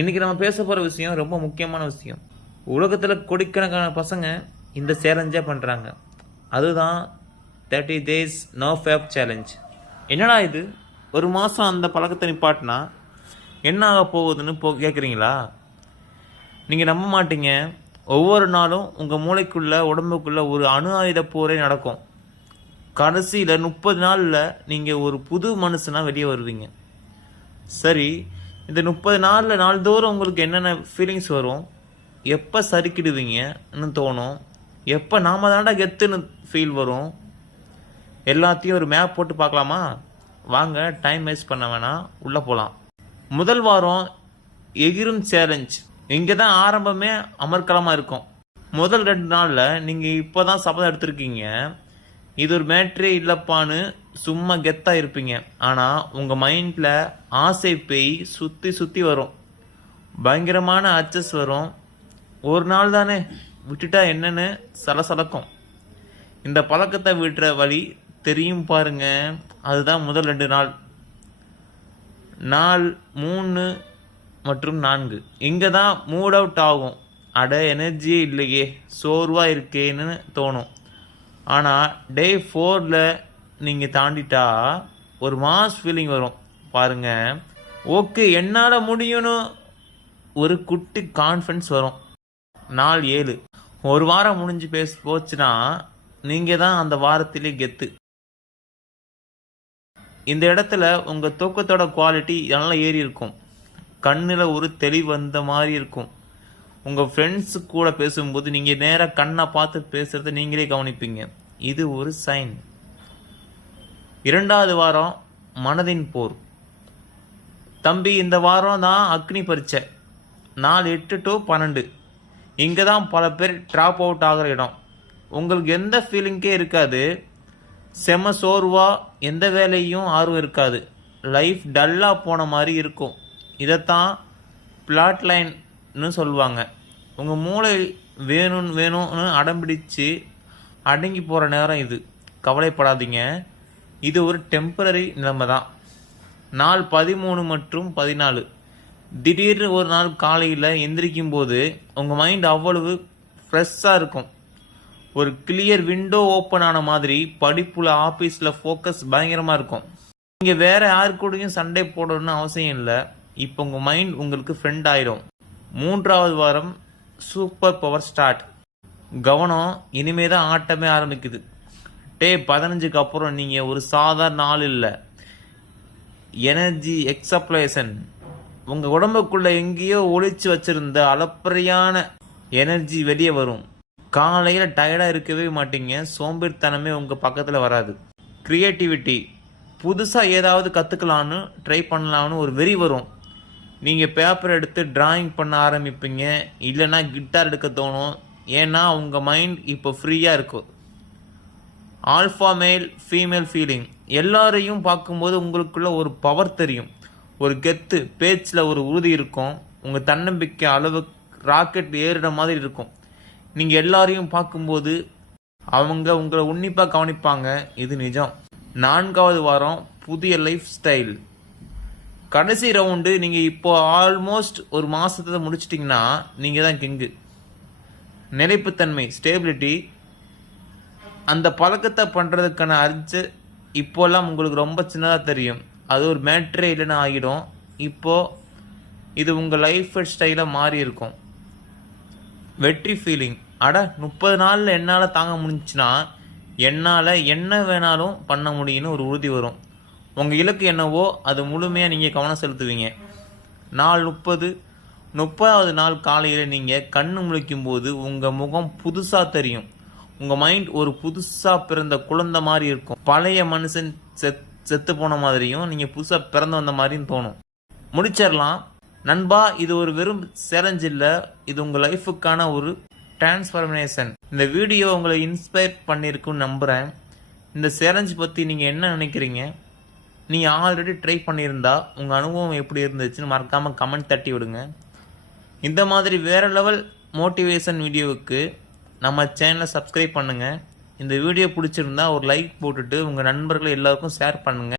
இன்னைக்கு நம்ம பேச போகிற விஷயம் ரொம்ப முக்கியமான விஷயம். உலகத்தில் கோடிக்கணக்கான பசங்க இந்த சேலஞ்சே பண்ணுறாங்க. அதுதான் 30 days no fap சேலஞ்ச். என்னடா இது, ஒரு மாதம் அந்த பழக்கத்தை நிப்பாட்டினா என்ன ஆக போகுதுன்னு கேட்குறீங்களா? நீங்கள் நம்ப மாட்டீங்க. ஒவ்வொரு நாளும் உங்கள் மூளைக்குள்ளே உடம்புக்குள்ளே ஒரு அணு ஆயுத போரே நடக்கும். கடைசியில் 30 நாளில் நீங்கள் ஒரு புது மனுஷனாக வெளியே வருவீங்க. சரி, இந்த 30 நாளில் நாள்தோறும் உங்களுக்கு என்னென்ன ஃபீலிங்ஸ் வரும்? எப்போ சறுக்கிடுவீங்கன்னு தோணும்? எப்போ நாம தாண்டா கெத்துன்னு ஃபீல் வரும்? எல்லாத்தையும் ஒரு மேப் போட்டு பார்க்கலாமா? வாங்க, டைம் வேஸ்ட் பண்ண வேணாம், உள்ளே போகலாம். முதல் வாரம் எகிரும் சேலஞ்ச். இங்கே தான் ஆரம்பமே அமர்க்கலமாக இருக்கும். முதல் 2 நாளில் நீங்கள் இப்போ தான் சபதம் எடுத்திருக்கீங்க, இது ஒரு மேட்ரே இல்லப்பான்னு சும்மா கெத்தாக இருப்பீங்க. ஆனால் உங்கள் மைண்டில் ஆசை பேய் சுற்றி சுற்றி வரும். பயங்கரமான அச்சஸ் வரும். ஒரு நாள் தானே விட்டுட்டா என்னன்னு சலசலக்கும். இந்த பழக்கத்தை விட்டுற வழி தெரியும் பாருங்க. அதுதான் முதல் 2 நாள். நாள் 3 மற்றும் 4 இங்கே தான் மூட் அவுட் ஆகும். அட, எனர்ஜியே இல்லையே, சோர்வாக இருக்கேன்னு தோணும். ஆனால் டே 4ல் நீங்கள் தாண்டிட்டா ஒரு மாஸ் ஃபீலிங் வரும் பாருங்க. ஓகே, என்னால் முடியும்னு ஒரு குட்டி கான்ஃபிடன்ஸ் வரும். நாள் 7 ஒரு வாரம் முடிஞ்சு போச்சுன்னா நீங்கள் தான் அந்த வாரத்திலே கெத்து. இந்த இடத்துல உங்கள் தூக்கத்தோட குவாலிட்டி நல்லா ஏறி இருக்கும். கண்ணில் ஒரு தெளிவு வந்த மாதிரி இருக்கும். உங்கள் ஃப்ரெண்ட்ஸு கூட பேசும்போது நீங்கள் நேராக கண்ணை பார்த்து பேசுகிறத நீங்களே கவனிப்பீங்க. இது ஒரு சைன். 2வது வாரம் மனதின் போர். தம்பி, இந்த வாரம் தான் அக்னி பரீட்சை. நாள் 8 to 12 இங்கே தான் பல பேர் ட்ராப் அவுட் ஆகிற இடம். உங்களுக்கு எந்த ஃபீலிங்கே இருக்காது. செம சோர்வா, எந்த வேலையும் ஆர்வம் இருக்காது. லைஃப் டல்லாக போன மாதிரி இருக்கும். இதைத்தான் பிளாட் லைன்னு சொல்லுவாங்க. உங்கள் மூளை வேணும்னு அடம்பிடிச்சு அடங்கி போகிற நேரம் இது. கவலைப்படாதீங்க, இது ஒரு டெம்பரரி நிலைமை தான். நாள் 13 மற்றும் 14 திடீர்னு ஒரு நாள் காலையில் எந்திரிக்கும் போது உங்கள் மைண்ட் அவ்வளவு ஃப்ரெஷ்ஷாக இருக்கும். ஒரு கிளியர் விண்டோ ஓப்பன் ஆன மாதிரி. படிப்புல, ஆஃபீஸில் ஃபோக்கஸ் பயங்கரமாக இருக்கும். நீங்கள் வேற யாரு கூடயும் சண்டை போடணும்னு அவசியம் இல்லை. இப்போ உங்கள் மைண்ட் உங்களுக்கு ஃப்ரெண்ட் ஆயிடும். 3வது வாரம் சூப்பர் பவர் ஸ்டார்ட். கவனம், இனிமே தான் ஆட்டமே ஆரம்பிக்குது. டே 15க்கு அப்புறம் நீங்கள் ஒரு சாதாரண ஆள் இல்லை. எனர்ஜி எக்ஸப்ளேஷன். உங்கள் உடம்புக்குள்ள எங்கேயோ ஒளிச்சு வச்சிருந்த அளப்பறையான எனர்ஜி வெளியே வரும். காலையில் டயர்டாக இருக்கவே மாட்டீங்க. சோம்பேறித்தனமே உங்கள் பக்கத்தில் வராது. க்ரியேட்டிவிட்டி. புதுசாக ஏதாவது கற்றுக்கலான்னு ட்ரை பண்ணலான்னு ஒரு வெறி வரும். நீங்கள் பேப்பர் எடுத்து டிராயிங் பண்ண ஆரம்பிப்பீங்க. இல்லைன்னா கிட்டார் எடுக்க தோணும். ஏன்னா உங்கள் மைண்ட் இப்போ ஃப்ரீயாக இருக்கும். Alpha male female feeling. எல்லாரையும் பார்க்கும்போது உங்களுக்குள்ள ஒரு பவர் தெரியும். ஒரு கெத்து, பேச்சில் ஒரு உறுதி இருக்கும். உங்கள் தன்னம்பிக்கை அளவு ராக்கெட் ஏறுற மாதிரி இருக்கும். நீங்கள் எல்லாரையும் பார்க்கும்போது அவங்க உங்களை உன்னிப்பாக கவனிப்பாங்க. இது நிஜம். 4வது வாரம் புதிய லைஃப் ஸ்டைல். கடைசி ரவுண்டு. நீங்கள் இப்போ ஆல்மோஸ்ட் ஒரு மாதத்தை முடிச்சிட்டிங்கன்னா நீங்கள் தான் கிங்கு. நிலைப்புத்தன்மை, ஸ்டேபிலிட்டி. அந்த பழக்கத்தை பண்ணுறதுக்கான அர்ஜு இப்போல்லாம் உங்களுக்கு ரொம்ப சின்னதாக தெரியும். அது ஒரு மேட்ரே இல்லைன்னு ஆகிடும். இப்போது இது உங்கள் லைஃப் ஸ்டைலாக மாறி இருக்கும். வெற்றி ஃபீலிங். அட, 30 நாளில் என்னால் தாங்க முடிஞ்சுன்னா என்னால் என்ன வேணாலும் பண்ண முடியும்னு ஒரு உறுதி வரும். உங்கள் இலக்கு என்னவோ அது முழுமையாக நீங்கள் கவனம் செலுத்துவீங்க. நாள் 30வது நாள் காலையில் நீங்கள் கண்ணு முழிக்கும் போது உங்கள் முகம் புதுசாக தெரியும். உங்கள் மைண்ட் ஒரு புதுசாக பிறந்த குழந்தை மாதிரி இருக்கும். பழைய மனுஷன் செத்து போன மாதிரியும் நீங்கள் புதுசாக பிறந்து வந்த மாதிரியும் தோணும். முடிச்சிடலாம் நண்பா. இது ஒரு வெறும் சேலஞ்ச் இல்லை, இது உங்கள் லைஃபுக்கான ஒரு டிரான்ஸ்ஃபர்மேஷன். இந்த வீடியோ உங்களை இன்ஸ்பயர் பண்ணியிருக்குன்னு நம்புகிறேன். இந்த சேலஞ்ச் பற்றி நீங்கள் என்ன நினைக்கிறீங்க? நீங்கள் ஆல்ரெடி ட்ரை பண்ணியிருந்தா உங்கள் அனுபவம் எப்படி இருந்துச்சுன்னு மறக்காமல் கமெண்ட் தட்டி விடுங்க. இந்த மாதிரி வேறு லெவல் மோட்டிவேஷன் வீடியோவுக்கு நம்ம சேனலை சப்ஸ்கிரைப் பண்ணுங்கள். இந்த வீடியோ பிடிச்சிருந்தா ஒரு லைக் போட்டுட்டு உங்கள் நண்பர்கள் எல்லாருக்கும் ஷேர் பண்ணுங்கள்.